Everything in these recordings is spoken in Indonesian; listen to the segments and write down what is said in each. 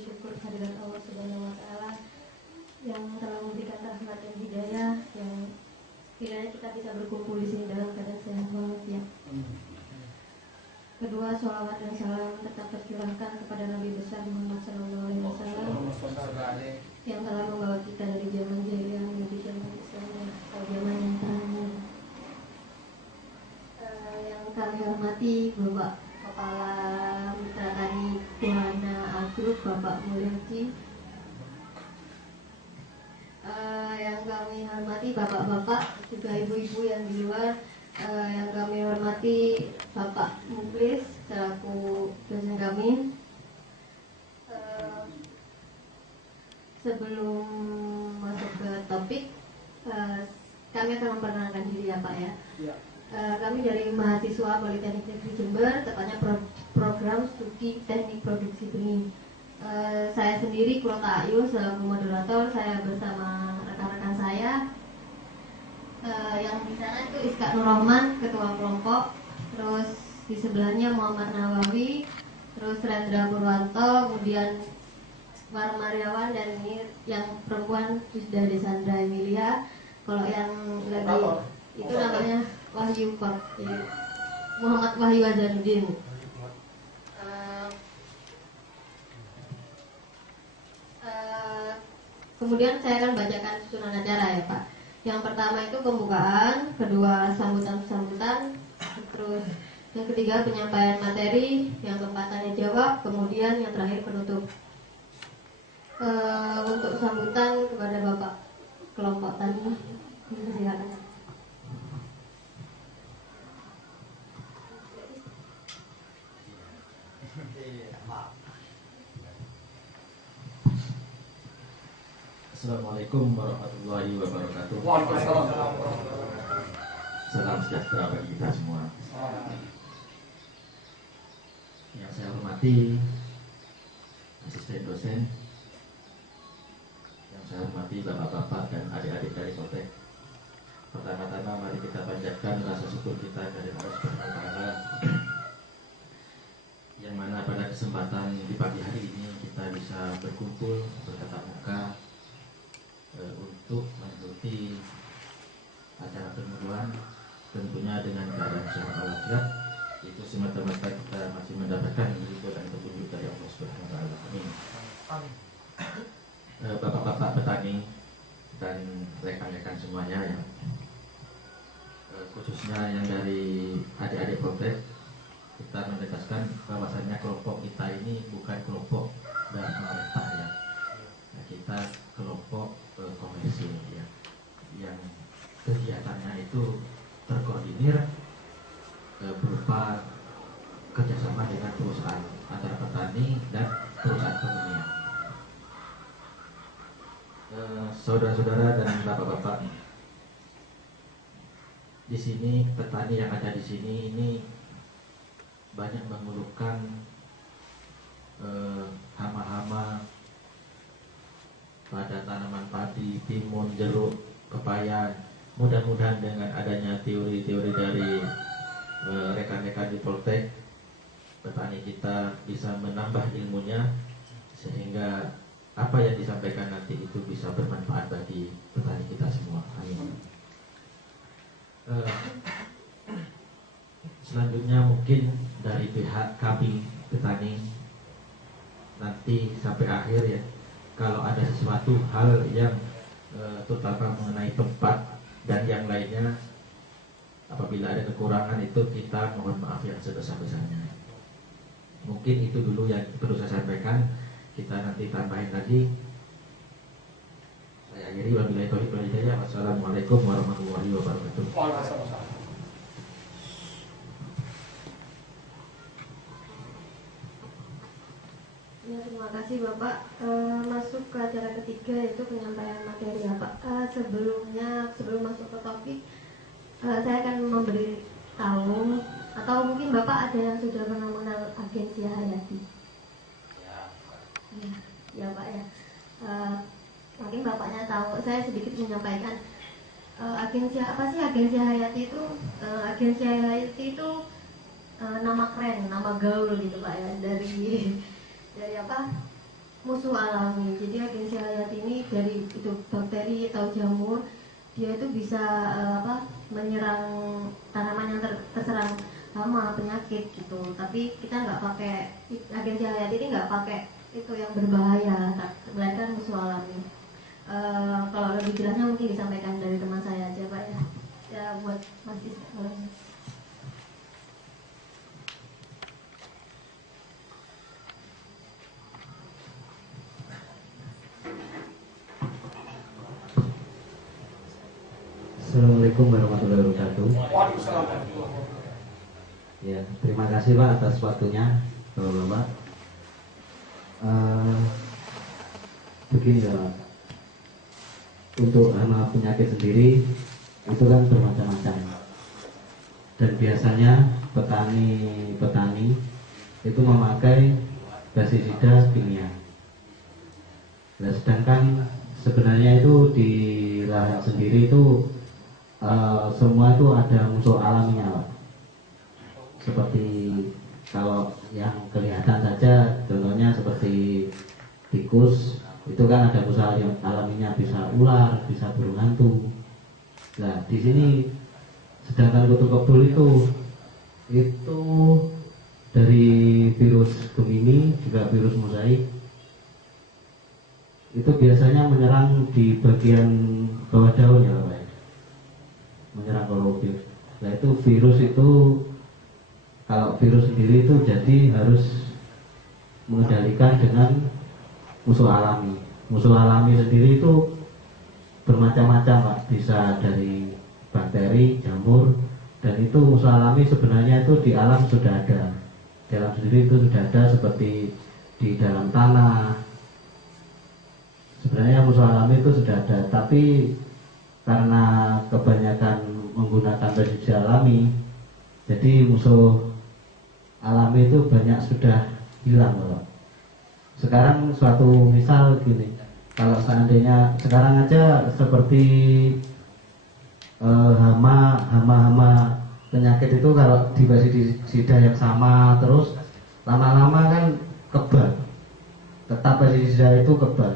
puji syukur kehadirat Allah Subhanahu wa taala yang telah memberikan rahmat dan hidayah, yang kiranya kita bisa berkumpul di sini dalam keadaan sehat walafiat. Kedua, sholawat dan salam tetap tercurahkan kepada Nabi besar Muhammad SAW yang telah membawa kita dari zaman jahiliyah menuju zaman Islam dan zaman yang terakhir. Yang kami hormati Bapak Kepala Mitra Tani Buana Agruk, Bapak Mulyaji. Yang kami hormati bapak-bapak, juga ibu-ibu yang di luar. Yang kami hormati Bapak Muklis selaku dosen kami. Sebelum masuk ke topik, kami akan memperkenalkan diri ya Pak ya. Kami dari mahasiswa Politeknik Negeri Jember, tepatnya program studi teknik produksi benih. Saya sendiri Kurota Ayu selaku moderator, saya bersama rekan-rekan saya. Yang di sana itu Iska Nurrahman, ketua kelompok, terus di sebelahnya Muhammad Nawawi, terus Rendra Purwanto, kemudian Mar Mariawan, dan ini yang perempuan sudah Desandra Emilia. Kalau yang lagi itu namanya Wahyu Pak, Muhammad Wahyu Azanuddin. Kemudian saya akan bacakan susunan acara ya Pak. Yang pertama itu pembukaan, kedua sambutan-sambutan, terus yang ketiga penyampaian materi, yang keempat tanya jawab, kemudian yang terakhir penutup. Untuk sambutan kepada Bapak kelompok tadi, silakan. Assalamualaikum warahmatullahi wabarakatuh. Salam sejahtera bagi kita semua. Yang saya hormati asisten dosen, yang saya hormati bapak-bapak dan adik-adik dari Kotek. Pertama-tama mari kita panjatkan rasa syukur kita dari Allah Subhanahu wa taala, yang mana pada kesempatan di pagi hari ini kita bisa berkumpul bertatap muka untuk mengikuti acara penyuluhan, tentunya dengan keadaan sehat walafiat. Itu semata-mata kita masih mendapatkan ridho dan petunjuk dari Allah Subhanahu wa taala. Amin. Bapak-bapak petani dan rekan-rekan semuanya, yang khususnya yang dari adik-adik Protek, kita menegaskan bahwasannya kelompok kita ini bukan kelompok dari pemerintah ya. Nah, kita kelompok komersil ya, yang kegiatannya itu terkoordinir berupa kerjasama dengan perusahaan antara petani dan perusahaan pembenihan. Saudara-saudara dan bapak-bapak, di sini petani yang ada di sini ini banyak mengeluhkan hama-hama pada tanaman padi, timun, jeruk, pepaya. Mudah-mudahan dengan adanya teori-teori dari rekan-rekan di Poltek, petani kita bisa menambah ilmunya sehingga apa yang disampaikan nanti itu bisa bermanfaat bagi petani kita semua. Amin. Selanjutnya mungkin dari pihak kami petani nanti sampai akhir ya, kalau ada sesuatu hal yang terutama mengenai tempat dan yang lainnya, apabila ada kekurangan itu kita mohon maaf yang sebesar-besarnya. Mungkin itu dulu yang perlu saya sampaikan. Kita nanti tambahin lagi. Saya akhiri, wabillahi taufiq wal hidayah. Wassalamualaikum warahmatullahi wabarakatuh. Ya, terima kasih Bapak. Masuk ke acara ketiga, yaitu penyampaian materi ya Pak. Sebelum masuk ke topik, saya akan memberi tahu, atau mungkin Bapak ada yang sudah pernah mengenal Agensi Hayati. Ya Pak ya. Mungkin Bapaknya tahu. Saya sedikit menyampaikan agensi apa sih Agensi Hayati itu? Agensi Hayati itu nama keren, nama gaul gitu Pak ya, dari apa? musuh alami. Jadi agensi hayat ini dari itu bakteri atau jamur, dia itu bisa menyerang tanaman yang terserang hama penyakit gitu. Tapi kita nggak pakai agensi hayat ini, nggak pakai itu yang berbahaya, melainkan musuh alami. Kalau lebih jelasnya mungkin disampaikan dari teman saya aja Pak ya. Ya buat Mas Ismail. Assalamualaikum warahmatullahi wabarakatuh. Ya, terima kasih Pak atas waktunya, Bapak. Begini ya, Pak. Untuk hama penyakit sendiri itu kan bermacam-macam. Dan biasanya petani itu memakai pestisida kimia. Nah, sedangkan sebenarnya itu di lahan sendiri itu semua itu ada musuh alaminya, Pak. Seperti kalau yang kelihatan saja, contohnya seperti tikus, itu kan ada musuh alaminya, bisa ular, bisa burung hantu. Nah, di sini sedangkan kutu kebul itu dari virus Gemini, juga virus mosaik, itu biasanya menyerang di bagian bawah daun ya Pak, menyerang kolobir. Nah itu virus itu, kalau virus sendiri itu jadi harus mengendalikan dengan musuh alami. Musuh alami sendiri itu bermacam-macam Pak, bisa dari bakteri, jamur, dan itu musuh alami sebenarnya itu di alam sudah ada. Di alam sendiri itu sudah ada, seperti di dalam tanah. Sebenarnya musuh alami itu sudah ada, tapi karena kebanyakan menggunakan pestisida alami, jadi musuh alami itu banyak sudah hilang Pak. Sekarang suatu misal gini, kalau seandainya sekarang aja seperti hama penyakit itu, kalau di pestisida yang sama terus lama-lama kan kebal, tetap pestisida itu kebal,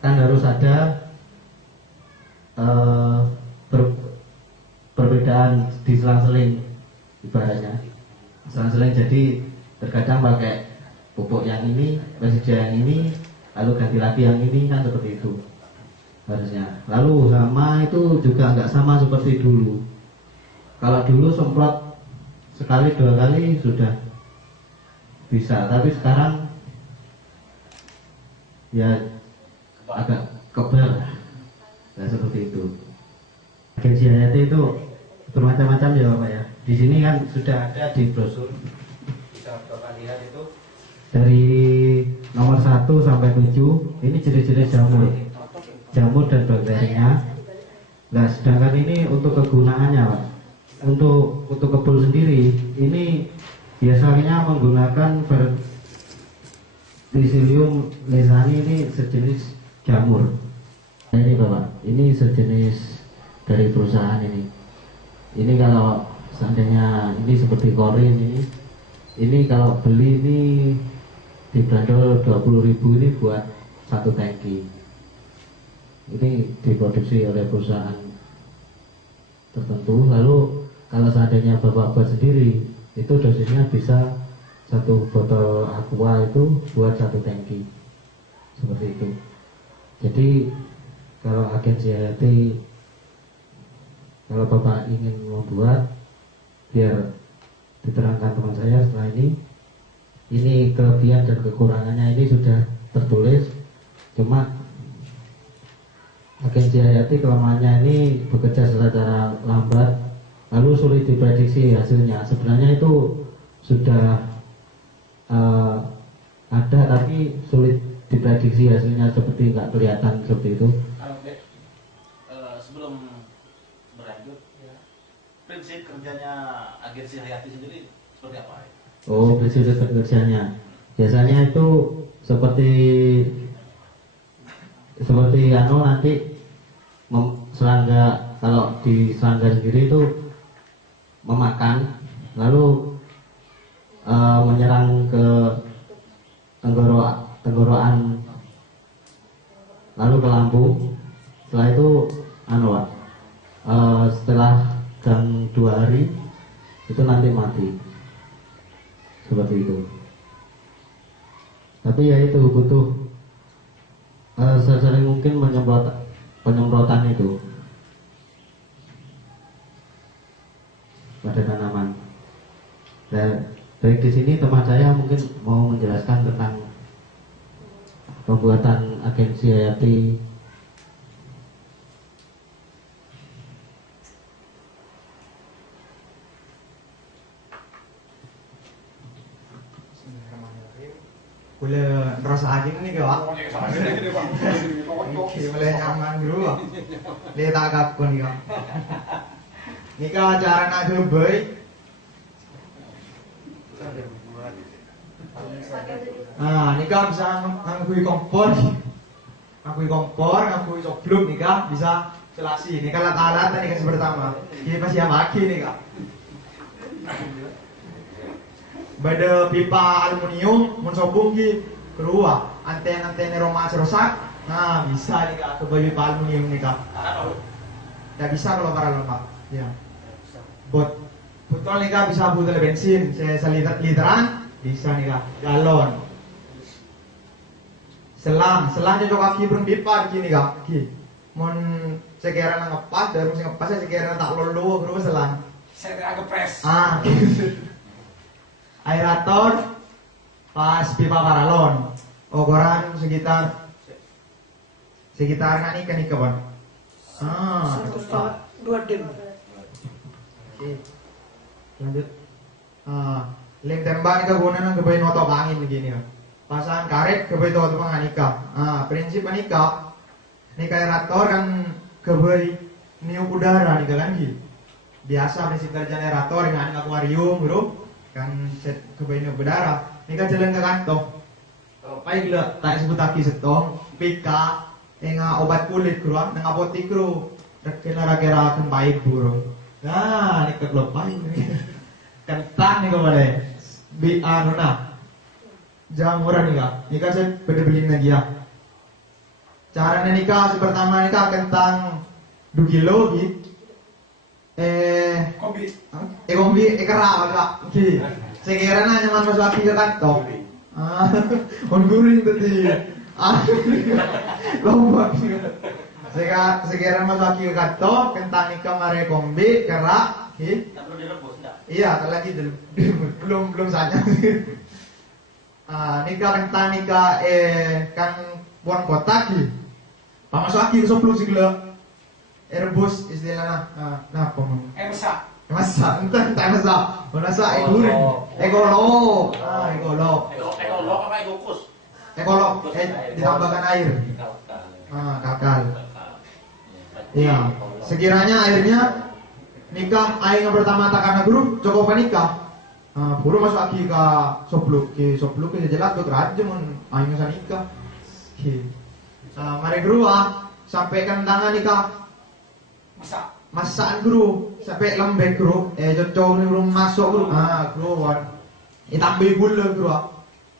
kan harus ada perbedaan di selang-seling, ibaratnya selang-seling. Jadi terkadang pakai pupuk yang ini, pestisida yang ini, lalu ganti lagi yang ini, kan seperti itu harusnya. Lalu hama itu juga nggak sama seperti dulu. Kalau dulu semprot sekali dua kali sudah bisa, tapi sekarang ya agak kebal. Nah seperti itu. Agensi hayati itu bermacam-macam ya Bapak ya. Di sini kan sudah ada di brosur, bisa Bapak lihat itu dari nomor 1 sampai 7 ini jenis-jenis jamur dan bakterinya. Nah sedangkan ini untuk kegunaannya Pak, untuk kebun sendiri ini biasanya menggunakan Verticillium lesani, ini sejenis jamur. Nah, ini Bapak, ini sejenis dari perusahaan ini. Ini kalau seandainya ini seperti korin ini kalau beli ini dibanderol 20.000 ini buat satu tangki. Ini diproduksi oleh perusahaan tertentu. Lalu kalau seandainya Bapak buat sendiri, itu dosisnya bisa satu botol aqua itu buat satu tangki, seperti itu. Jadi kalau agensi hayati, kalau Bapak ingin membuat, biar diterangkan teman saya setelah ini kelebihan dan kekurangannya ini sudah tertulis. Cuma agensi hayati kelemahannya ini bekerja secara lambat, lalu sulit diprediksi hasilnya. Sebenarnya itu sudah ada, tapi sulit diprediksi hasilnya, seperti nggak kelihatan seperti itu. Sebelum berlanjut, prinsip kerjanya agensi hayati sendiri seperti apa? Oh, prinsip kerjanya biasanya itu seperti nanti serangga, kalau di serangga sendiri itu memakan, lalu menyerang ke tenggorokan lalu ke Lampung. Setelah itu Pak, setelah gang 2 hari itu nanti mati, seperti itu. Tapi ya itu butuh sesering mungkin penyemprotan itu pada tanaman. Dan baik di sini teman saya mungkin mau menjelaskan tentang pembuatan agensi hayati. Boleh ngerasa aja nih Pak. Boleh nyaman dulu Pak. Dia tak kapun Pak. Nika acara nak baik. Nika bisa ngakui kompor, ngakui cobluk nika bisa selasi. Nika alat-alat nika pertama. Kita pasti maki nika. Bada pipa aluminium mun sobung ki keluar antena rumah rusak. Nah, bisa nih Kak, ke pipa aluminium nih Kak. Enggak bisa kalau para lomba. Ya. Botol nih Kak bisa botol bensin, saya literan bisa nih Kak, galon. Selang cocok kaki burung pipa gini Kak. Ki. Mun sekira ngepas, dari musim ngepas saya sekira tak lolo terus selang. Saya ngepres. Aerator pas pipa paralon ukuran sekitar nih kan Bang. 2 dim. Oke. Lanjut. Lem tembak nih kegunaan ng gabay noto angin begini ya. Pasangan karet gabay to panganika. Prinsip panika nika aerator kan gabay niup udara nih kan ki. Biasa prinsip kerja aerator dengan akuarium, Bro. Kan set kebayin berdarah ini kan jalan ke kantong pai gila tak sebut aki setong pika obat kulit keluar nang apotik kru kena kira kempai burung ini kegelopai kentang nih kembali jamuran nih kak ini kan saya beli lagi ya caranya nikah pertama nikah kentang 2 kilo gitu kombi kerap Kak. Ki. Sekira nyaman masuk api ke kantong. On guring tadi. Lombok. Sekira masuk api ke kantong, kentang nikah mare kombi kerak, ki. Tak perlu direbus enggak? Iya, lagi belum saja. Nikah kentang nikah kan buang kotak ki. Masuk api ke 10 segala. Rebus istilahnya. Nah, Masak. masak, entah masak. Masak goreng. Egolok. Egolok. Egolok apa egokus? Egolok ditambahkan air. Kakal. Iya. Sekiranya airnya nikah air yang pertama takkan guru cukup nikah. Guru masuk lagi ke sobluk ke jelas tuh kerajaan air yang nikah. Mari guru sampai kentangan nikah. Masakan guru sampai lembek guru cocok nih guru masuk guru guru tambah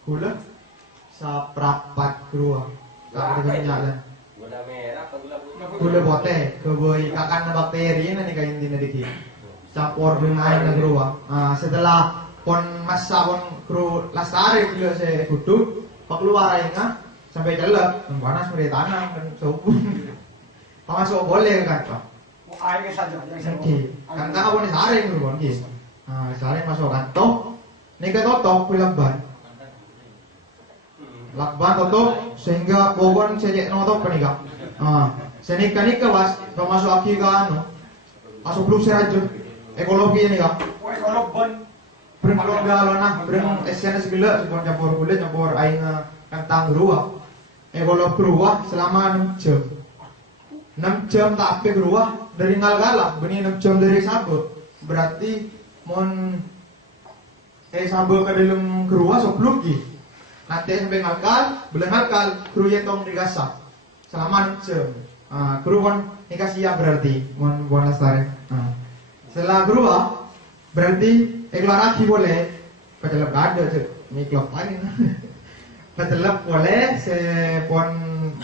gula seprapat guru kalau kita jalan gula putih keboi kakan bakteri nanti kayak intinya dikit campur dengan air guru setelah pon masak pon guru lastari gula saya duduk keluar airnya sampai celep panas dari tanah dan subuh masuk boleh kan Pak. Air saja. Kan tak apa nih saring dulu kan saring masuk kantong. Nih ketutup lakban tutup sehingga pohon sejak nutup kan ika. Senika was masuk lagi ke masuk belum serajut ekologi nih kak. Ekologi Berkelong galona bereng SNS gila campur kulit campur air kentang beruah. Ekologi beruah selama 6 jam. 6 jam tak apa beruah dari ngal-galak, benih 6 jam dari sabuk. Berarti mon sabuk ke dalam keruah sobluk ki. Nanti sampai ngakal, belum ngakal keruya tong digasak. Selama 6 jam. Keruan nikah siap berarti mon buan lestari. Setelah keruah berarti keluar lagi boleh. Pecelep ada cek. Miklop aja. Pecelep boleh sepon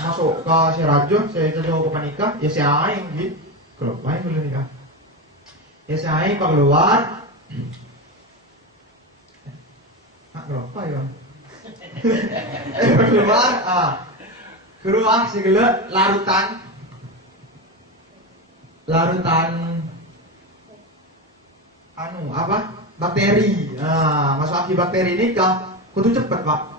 masuk ke si Rajo, saya coba panika, ya si aing gitu. Kalau main dulu nikah. Ya si aing pak keluar. Berapa ya? Keluar si gelek larutan apa? Bakteri. Masuk aki bakteri nikah, kudu cepet pak.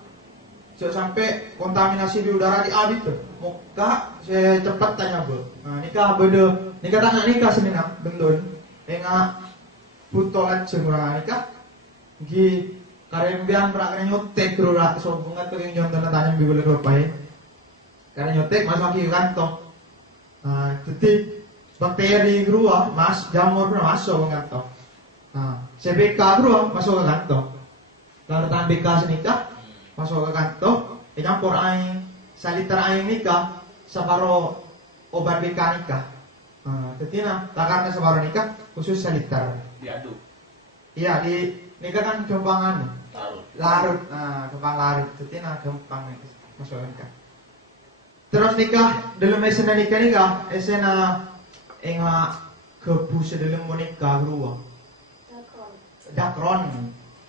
Sampai kontaminasi di udara di abis tuh. Muka saya cepat tanya bu. Nikah beda, nikah tanya nikah senina bendon. Enggak putolan semurang nikah. Gi karembian berak nyotek kerura sobungan tuh yang nyonton tanya bibul kepai. Karena nyotek masuk ke kantong. Jadi bakteri kerua jamur masuk ke kantong. CBK kerua masuk ke kantong. Lalu tan BK senikah masuk ke kantong. Nyampur aing saliter aing nikah separo obat BK nikah. Jadi takarnya separo nikah khusus saliter. Diaduk. Iya di nikah kan gempangan. Larut. Gempang larut. Jadi gampang masuk nikah. Terus nikah dalam esena nikah esena enga kebu sedalam nikah beruang. Dakron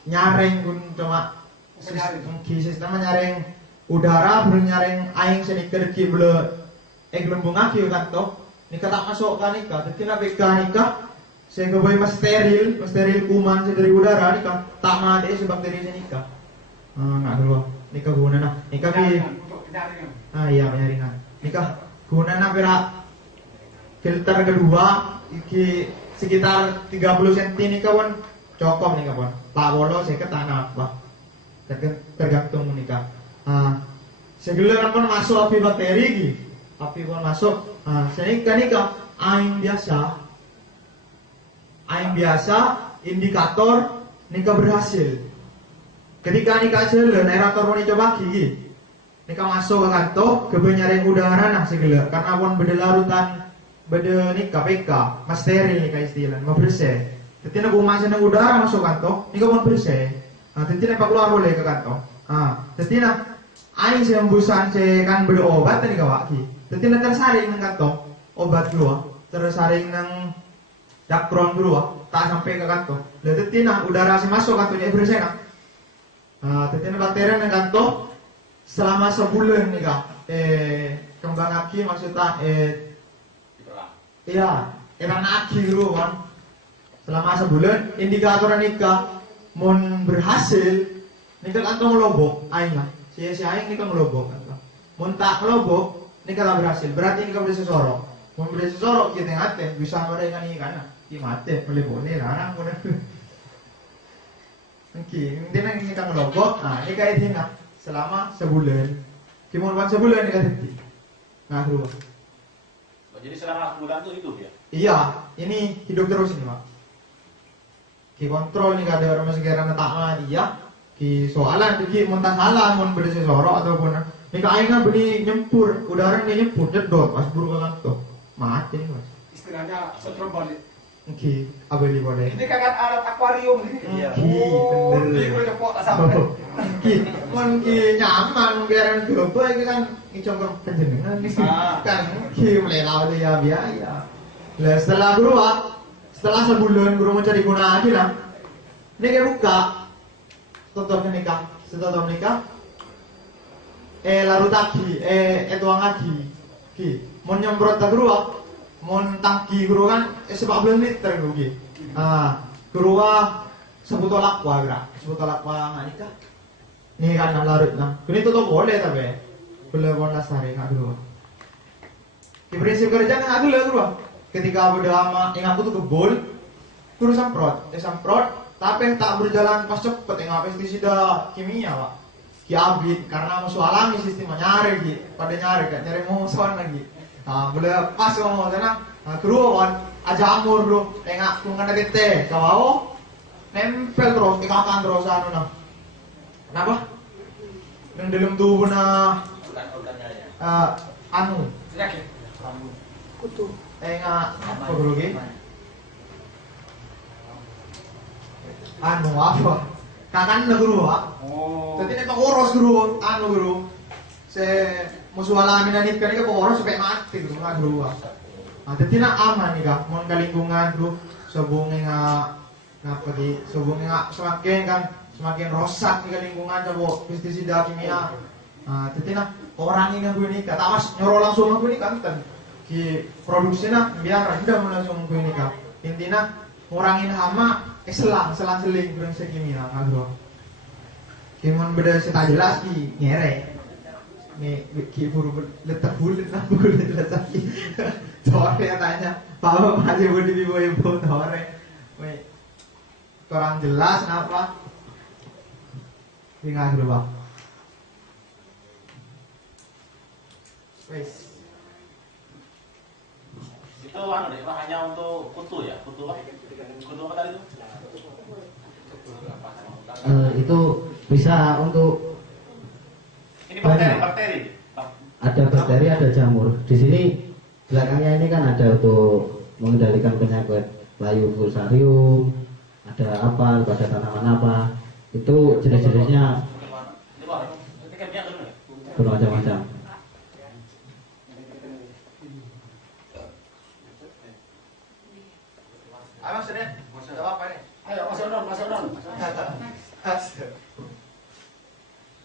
nyaring gun cuma sistem nyaring udara belum nyaring aing senikah deki bele gelembung aki kan toh nikah tak masuk kan nikah jadi nabi nikah sehingga boy mas steril kuman dari udara nikah tak mati sebab dari nikah nggak dulu nikah guna nah nikah di iya penyaringan nikah guna nah pera filter kedua iki sekitar 30 cm nikah pun cukup nikah pun pak bolo saya ke tanah apa tergantung nikah segala pun masuk api bakteri api pun masuk saya nikah aing biasa indikator nikah berhasil ketika nikah jalan aerator pun coba gigi nikah masuk ke kantong kebenyaring udara nah segala karena pun beda larutan beda nikah PK mas steril nikah istilah mau bersih jadi nak masuk nang udara masuk kantong nikah pun bersih jadi nak keluar boleh ke kantong jadi nak aing sembusan saya kan beda obat nikah waki jadi nak tersaring nang kantong obat keluar tersaring nang dakron keluar tak sampai ke kantong jadi nak udara si masuk kantongnya bersih nak jadi nak bakteri nang kantong selama sebulan nih kak kembang aki maksudnya iya erang aki dulu kan selama sebulan indikator nikah mun berhasil nikah kantong melobok aing lah si aing nikah melobok kantong mun tak melobok nikah tak berhasil berarti nikah boleh sesorok mun boleh sesorok kita ngate bisa mereka nih kan mate boleh boleh larang boleh oke dia nikah melobok nikah itu nggak selama sebulan. Kemudian sebulan nikah henti. Nah, keluar. Jadi selama sebulan itu hidup ya? Iya, ini hidup terus ini, Pak. Ki kontrol nih ada orang sekarang tak mati ya. Ki soalan ki muntah salah mun beda sesorok ataupun nikah aing kan beni nyempur, udara ini nyempur jedot pas buru ke kantong. Mati nih, Mas. Istilahnya setrum balik. Oke, abeli boleh. Ini kan alat akuarium. Iya. Bener. Ini kok sampai. Mon nyaman keren coba iki kan coba penjenengan kan melelao dia biaya. Lah setelah sebulan guru mencari guna lagi lah. Ini kayak buka tutup nikah. Larut lagi, tuang lagi. Mon nyemprot tak guru, mon tangki guru kan 14 liter guru. Guru sebutol aqua nggak nikah. Ini kan larut nah. Ini tuh boleh tapi boleh warna sari nggak dulu. Di prinsip kerja kan aku dulu. Ketika udah lama, yang aku tuh kebol, terus semprot, tapi tak berjalan pas cepet, yang pestisida kimia pak. Kiabit karena musuh alami sistem nyari gitu, pada nyari musuhan lagi. Boleh pas ngomong sana, keruan, aja amur bro, enggak kungkan tete, kawao, nempel terus, ikakan terus anu nah. Kenapa? Yang dalam tubuh na anu Yakin? kutu apa grogi? Anu apa? Kakan na guru ha? Oh. Jadi ito oros guru, anu guru. Se musuh alamin nikah nih kok orang sampai mati gitu nggak dua. Nah, jadi nak aman nih kak, mau ke lingkungan tuh sebungnya ngapa di sebungnya semakin kan semakin rosak nih ke lingkungan coba pestisida kimia. Nah, jadi nak orang ini gue nikah, tak mas nyuruh langsung gue nikah kan, di produksinya biar rendah langsung gue nikah. Intinya ngurangin hama, selang seling kurang sekimia nggak dua. Kimon beda tak jelas ki nyere. Nih ki buru letak bulat lah bulat letak ki. Tore tanya, Pak masih budi ibu tore. Weh, kurang jelas apa? Tinggal berubah. Wes. Itu deh, hanya untuk kutu ya, kutu apa tadi itu? Itu bisa untuk Ini bakteri. ada bakteri, ada jamur. Di sini belakangnya ini kan ada untuk mengendalikan penyakit layu fusarium, ada apa pada tanaman apa. Itu jenis-jenisnya bermacam-macam. Abang sudah, jawab apa nih? Ayo, masuk dong.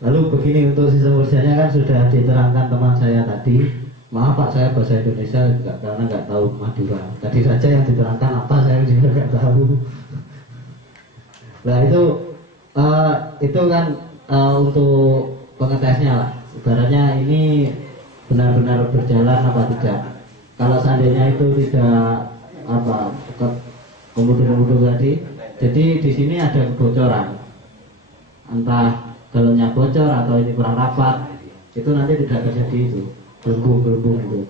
Lalu begini, untuk sistem kerjanya kan sudah diterangkan teman saya tadi. Maaf Pak, saya bahasa Indonesia karena nggak tahu Madura. Tadi saja yang diterangkan apa saya juga nggak tahu. Nah itu kan untuk pengetesnya lah. Ibaratnya ini benar-benar berjalan apa tidak. Kalau seandainya itu tidak apa komputer tadi, jadi di sini ada kebocoran. Entah dalamnya bocor atau ini kurang rapat, itu nanti tidak terjadi itu gelembung itu.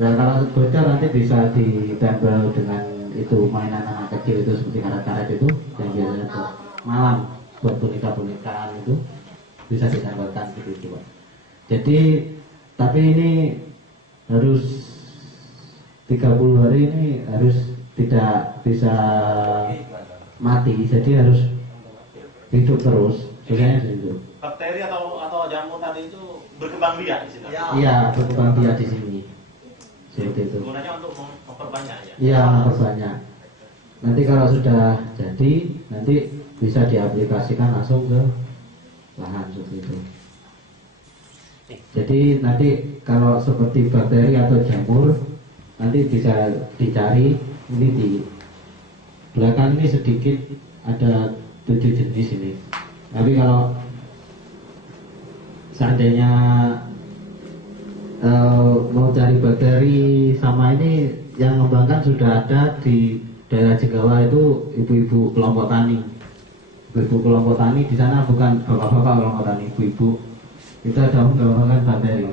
Nah kalau bocor nanti bisa ditempel dengan itu mainan anak kecil itu seperti karet-karet itu yang biasanya buat malam buat boneka-bonekaan itu bisa ditempelkan gitu Pak. Jadi tapi ini harus 30 hari ini harus tidak bisa mati, jadi harus hidup terus. Biasanya gitu. Bakteri atau jamur tadi itu berkembang biak di sini. Iya, berkembang biak di sini. Seperti itu. Gunanya untuk memperbanyak ya. Iya, memperbanyak. Nanti kalau sudah jadi, nanti bisa diaplikasikan langsung ke lahan seperti itu. Jadi nanti kalau seperti bakteri atau jamur, nanti bisa dicari. Ini di belakang ini sedikit ada 7 jenis ini. Tapi kalau seandainya mau cari bakteri sama ini yang mengembangkan sudah ada di daerah Jegawa itu ibu-ibu kelompok tani. Ibu-ibu kelompok tani di sana bukan bapak-bapak kelompok tani, ibu-ibu itu ada mengembangkan bakteri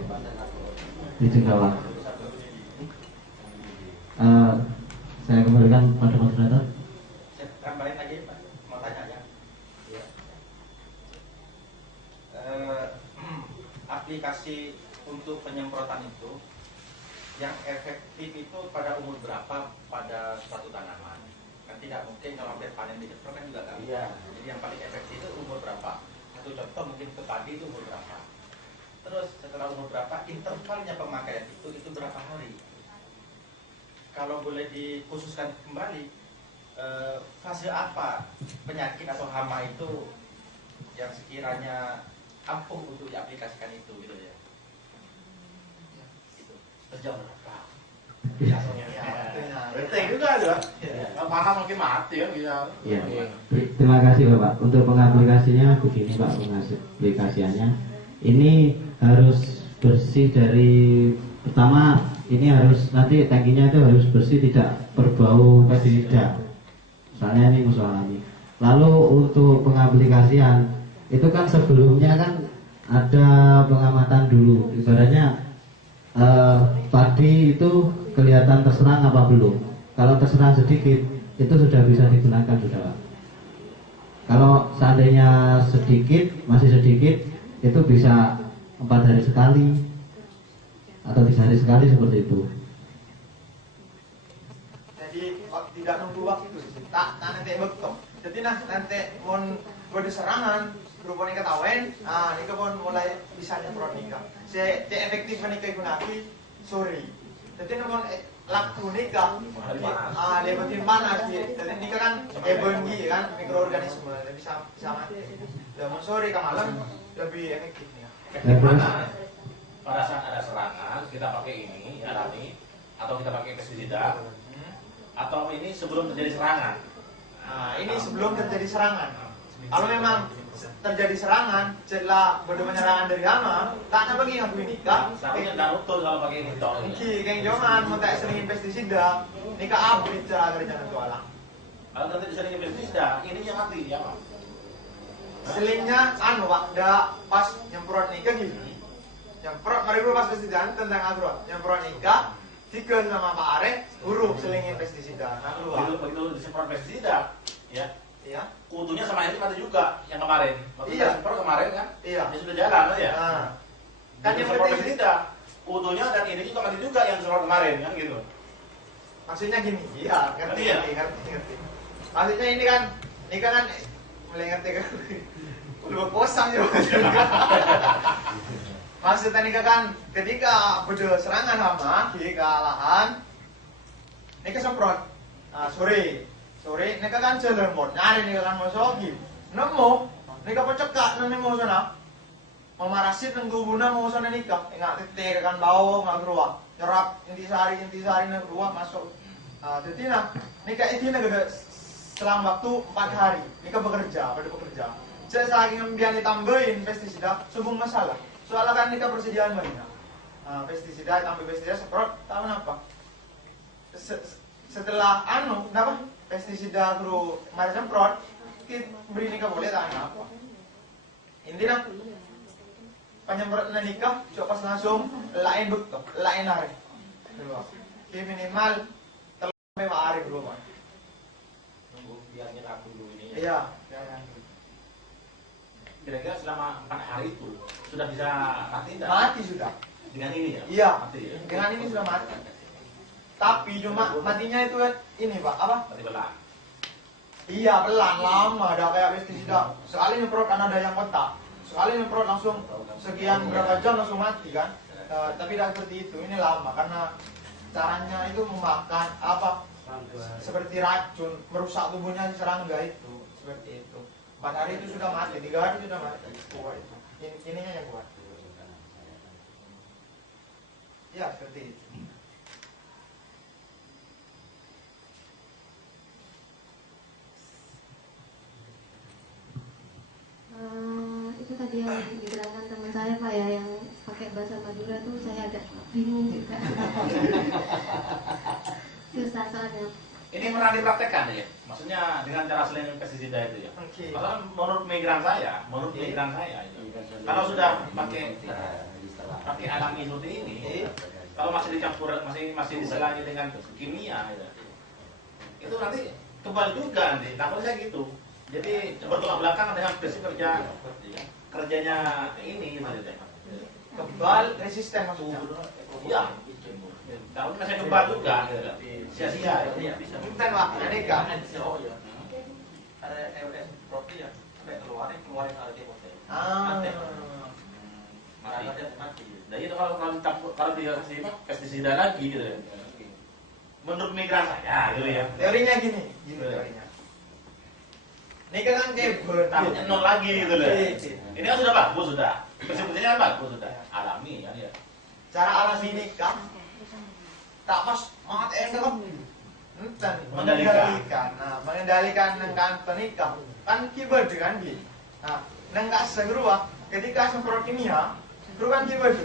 di Jegawa. Saya kembalikan pada moderator. Tambahin lagi Pak, mau tanya ya. Aplikasi untuk penyemprotan itu yang efektif itu pada umur berapa pada suatu tanaman? Kan tidak mungkin kalau hampir panen disemprot kan juga kan. Iya. Jadi yang paling efektif itu umur berapa? Satu contoh mungkin ke padi itu umur berapa? Terus setelah umur berapa intervalnya pemakaian itu berapa hari? Kalau boleh dikhususkan kembali, fase apa penyakit atau hama itu yang sekiranya ampuh untuk diaplikasikan itu gitu ya? Gitu. Sejauh berapa? Penting juga ada. Kalau panas mungkin mati ya gitu. Ya. Terima kasih Bapak. Untuk pengaplikasinya begini Pak, pengaplikasiannya ini harus bersih dari pertama. Ini harus nanti tangkinya itu harus bersih, tidak berbau pestisida. Misalnya ini musuh alami. Lalu untuk pengaplikasian itu kan sebelumnya kan ada pengamatan dulu. Ibaratnya padi itu kelihatan terserang apa belum. Kalau terserang sedikit itu sudah bisa digunakan sudah Pak. Kalau seandainya sedikit, masih sedikit, itu bisa 4 hari sekali atau 3 hari sekali seperti itu. Jadi tidak nunggu waktu, tak nanti betul. Jadi nanti mau pada serangan berupa nikah tawen, nikah pun mulai bisa nyemprot nikah. Saya efektif menikah ikut nabi sore. Jadi namun laku nikah, lebatin panas sih. Jadi nikah kan ebongi kan mikroorganisme, jadi bisa mati. Dan sore ke malam lebih efektif nikah. Bagaimana pada saat ada serangan kita pakai ini alami atau kita pakai pestisida atau ini sebelum terjadi serangan? Ini sebelum terjadi serangan. Kalau memang terjadi serangan setelah penyerangan dari hama, tak ada bagi aku nikah. Tapi tidak betul kalau pakai ini toh. Kayak jangan mau tak selingin pestisida, nikah abrit cara kerjaan itu alang. Kalau nanti diselingin pestisida, ini yang mati ya Pak. Selingnya Pak, pas nyemprot nikah gini. Nyemprot, mari dulu pas pestisida tentang agro. Nyemprot nikah, tiga sama Pak Are, huruf selingin pestisida. Nah keluar. Begitu disemprot pestisida, ya. Iya. Kutunya sama ini mati juga yang kemarin. Waktu Iya. semprot kemarin kan? Iya. Ini sudah jalan kan ya? Kan yang semprot penting pestisida, kutunya dan ini juga mati juga yang semprot kemarin kan gitu. maksudnya gini, iya, ngerti, Iya. ngerti. Maksudnya ini kan mulai ngerti kan? Udah kosong ya. Maksudnya ini kan ketika pada serangan hama di lahan, ini semprot. Sore, ini kan jalan mau nyari ini kan masuk nemu, ini kan pecekak nemu sana. Memarasit nang tubuhna mau sana nikah, ingat titik kan bau nggak keluar, nyerap intisari nang keluar masuk. Jadi nikah itu gede selang waktu 4 hari, nikah bekerja. Saya saking biar ditambahin pestisida, sumbung masalah. Soalnya kan nikah persediaan banyak. Pestisida tambah pestisida semprot, tahu apa? Setelah kenapa? Pestisida guru mari semprot, kita beri nikah boleh tak apa? Intinya penyemprot nikah, coba pas langsung lain betul, lain hari. Jadi minimal sampai hari belum. Nunggu biar nyetak dulu ini. Iya. Kira-kira selama 4 hari itu sudah bisa mati tidak? Mati sudah. Dengan ini ya? Iya. Mati ya? Dengan ini sudah mati. Tapi cuma matinya itu ini Pak, apa? Mati belah. Iya, pelan, lama, ada kayak pestisida. Sekali nyemprot kan ada yang kotak. Sekali nyemprot langsung sekian berapa jam langsung mati kan? Tapi tidak seperti itu, ini lama karena caranya itu memakan apa? Seperti racun, merusak tubuhnya si serangga itu, seperti itu. 4 hari itu sudah mati, 3 hari sudah mati. Kuat itu. Ininya yang kuat. Ya, seperti itu. Itu tadi yang diterangkan teman saya Pak ya, yang pakai bahasa Madura tuh saya agak bingung juga. Susah soalnya. Ini pernah dipraktekkan ya? Maksudnya dengan cara selingin pestisida itu ya? Oke. Karena menurut migran saya itu, kalau sudah pakai alami seperti ini, kalau masih dicampur, masih diselangi dengan kimia, itu nanti kembali juga nanti. Takutnya saya gitu. Jadi bertolak belakang dengan prinsip kerjanya ini gitu. Kebal resisten maksudnya. Iya. Tahun saya kebal juga, sia-sia. Bukan Pak, ini kan. Ada LS propi ya, sampai keluarin ada deposit. Mati. Nah itu kalau dikasih pestisida lagi gitu. Menurut migran saya gitu ya. Teorinya gini teorinya. Ini kan kayak Takutnya nol lagi gitu loh. Ini kan sudah bagus sudah. Persebutnya kan bagus sudah. Alami kan ya. cara alami nikah tak pas mat kan mengendalikan nengkan penikah kan keyboard kan di nengkas segerua ketika semprot kimia kan keyboard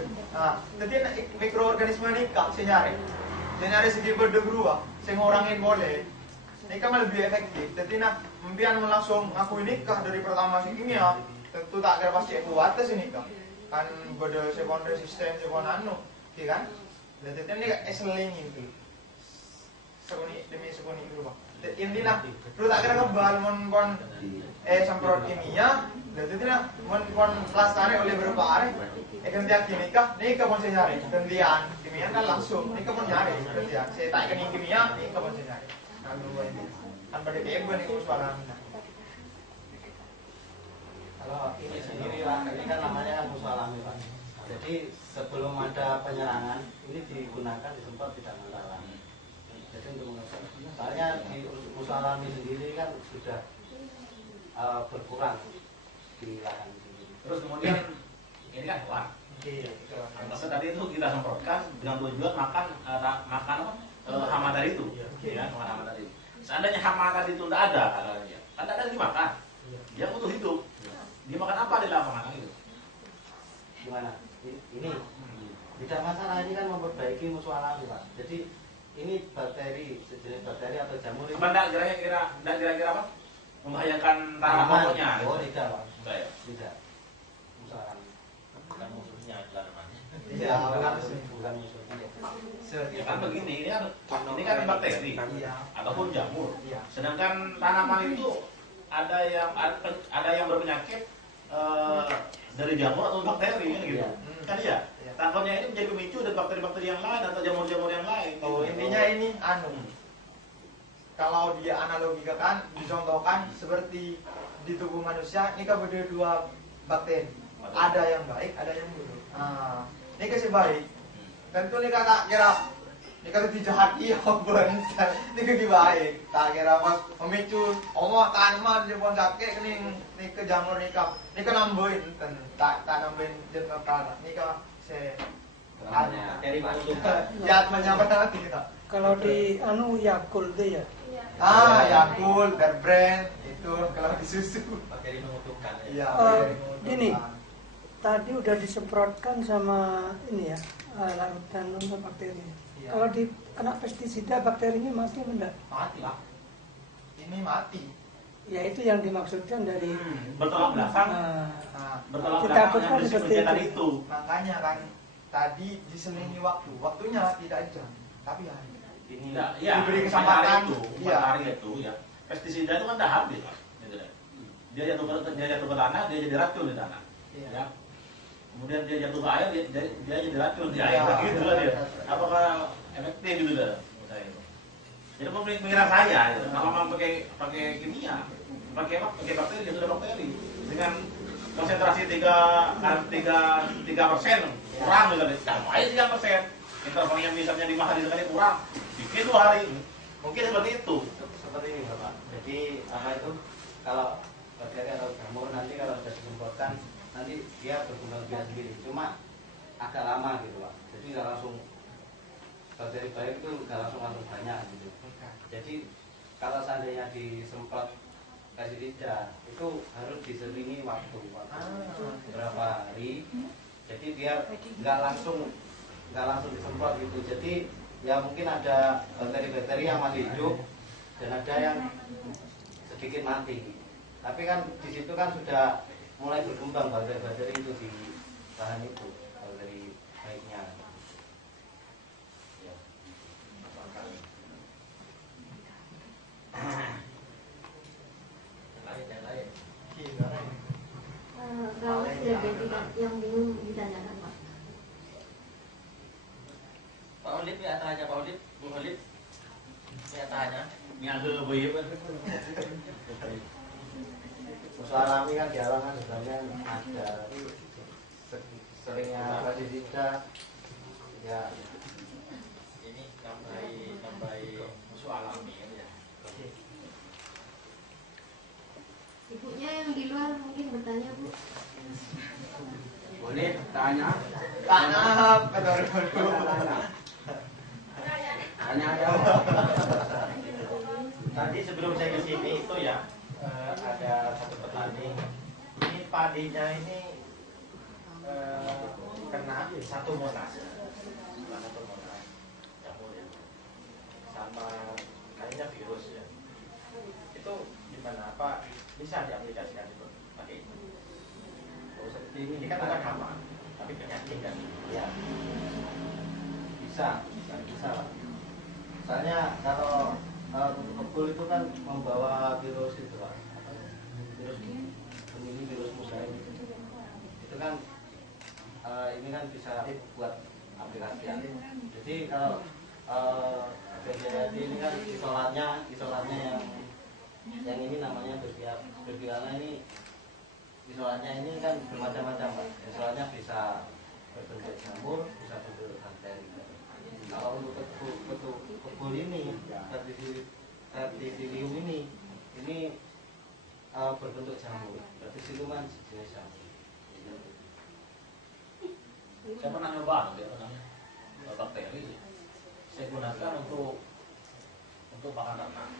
jadi mikroorganisme nikah senyari si keyboard gerua sing ngurangin boleh nikah mah lebih efektif jadi membiar langsung aku nikah dari pertama si kimia tentu tak kira pasti kuat sih nikah kan pada sepon resisten sepon kan jadi ini seling itu sekuni demi sekuni itu Pak intinya lu tak kira kebal mon semprot kimia jadi tidak mon pelastari oleh beberapa hari gantian nikah pun saya nyari gantian kimia kan langsung nikah pun nyari gantian saya tak kening kimia nikah pun saya nyari kan pada kebun itu suara Kalau ini sendiri Pak, ini kan namanya kan musuh alami Pak. Jadi sebelum ada penyerangan ini digunakan disemprot tidak masalah. Jadi untuk mengusir. Soalnya di musuh alami sendiri kan sudah berkurang di lahan sendiri. Terus kemudian ini kan hewan. Maksud tadi itu kita semprotkan dengan tujuan makan hama tadi itu, ya, makan hama tadi. Seandainya hama tadi itu tidak ada, katanya, kan tidak ada dimakan. Dia butuh hidup. Dia makan apa di lapangan itu? Gimana? Ini tidak masalah, ini kan memperbaiki musuh alami Pak. Jadi ini bakteri, sejenis bakteri atau jamur ini. Apa tidak kira-kira apa? Membahayakan tanaman pokoknya? Oh tidak Pak. Tidak. Tidak. Musuh alami. Bukan musuhnya tanamannya. Iya, bukan musuhnya. Ya kan begini, ini kan bakteri ataupun jamur. Sedangkan tanaman itu ada yang berpenyakit dari jamur atau bakteri kan gitu. Kan ya. Takutnya ini menjadi pemicu dari bakteri-bakteri yang lain atau jamur-jamur yang lain. Oh, intinya ini kalau dia analogikan, dicontohkan seperti di tubuh manusia, ini kan berdua dua bakteri. Ada yang baik, ada yang buruk. Ini kasih baik. Tentu ini kakak kira ini kalau dijahati ini kaki baik. Tak kira pas memicu omong tanaman di pohon sakit ini ke jamur nikah. Ini kan nambahin tak nambahin jeneng tanah. Ini kan saya Dari menguntungkan. ya menyampaikan nanti kita. Kalau di Yakult deh ya. Yakult, Bear Brand itu kalau di susu. Bakteri menguntungkan. Iya. Ini tadi udah disemprotkan sama ini ya, larutan untuk bakteri. Iya. Kalau di kena pestisida bakterinya mati enggak? Mati lah. Ini mati. Ya itu yang dimaksudkan dari bertolak belakang. Bertolak kita belakang takutkan yang seperti disebutkan itu. itu. Makanya kan tadi diselingi waktunya tidak jam, tapi hari. Ini Ya, diberi kesempatan. Iya. Hari itu ya. Pestisida itu kan dah habis, Pak. Gitu deh. Dia jatuh ke tanah, dia jadi racun di tanah. Iya. Ya. Kemudian dia jatuh ke air, dia jadi racun di Iya. air. Gitu lah dia. Apakah efektif gitu dah? Jadi pemikiran saya, kalau mau pakai kimia, pakai bakteri, ya sudah bakteri dengan konsentrasi 3% kurang misalnya, tambah aja 3%. Intervalnya misalnya 5 hari sekali kurang, bikin 2 hari, mungkin seperti itu. seperti ini Bapak. Jadi apa itu kalau bakteri atau jamur nanti kalau sudah disemprotkan nanti dia berkembang biak sendiri. Cuma agak lama gitu Pak. Jadi nggak langsung bakteri baik itu nggak langsung banyak gitu. Jadi kalau seandainya disemprot pestisida itu harus diselingi waktu berapa hari. Jadi biar nggak langsung disemprot gitu. Jadi ya mungkin ada bakteri-bakteri yang masih hidup dan ada yang sedikit mati. Tapi kan di situ kan sudah mulai berkembang bakteri-bakteri itu di bahan itu, bakteri baiknya. Ya. Yang lain. Kalau yang bingung ditanyakan Pak. Pak Olip ya tanya Pak Olip, Bu Olip. Ya tanya. Yang ke BIP Musuh alami kan di alam kan sebenarnya ada, tapi seringnya pestisida ya Ini nambahi musuh alami ya. Ibunya yang di luar mungkin bertanya Bu. Boleh tanya? Kata Tanya aja. Tadi sebelum saya ke sini itu ya ada satu petani. Ini padinya ini kena satu monas jamur ya, sama kayaknya virus ya. Itu gimana? Apa bisa diaplikasikan itu pakai itu? Oh, seperti ini kan bukan hama, tapi penyakit kan? ya bisa Pak. Soalnya kalau kebul itu kan membawa virus itu Pak. Virus ini virus musaik itu kan ini kan bisa buat aplikasi. Jadi kalau BPHD ini kan isolatnya yang ini namanya BPHD ini isolannya ini kan bermacam-macam Pak. Isolannya bisa berbentuk jamur, bisa berbentuk bakteri. Kalau untuk kebul ini, Verticillium ini berbentuk jamur. Berarti siluman jenis jamur. Saya pernah nyoba dia namanya bakteri. Saya gunakan untuk makan ternak.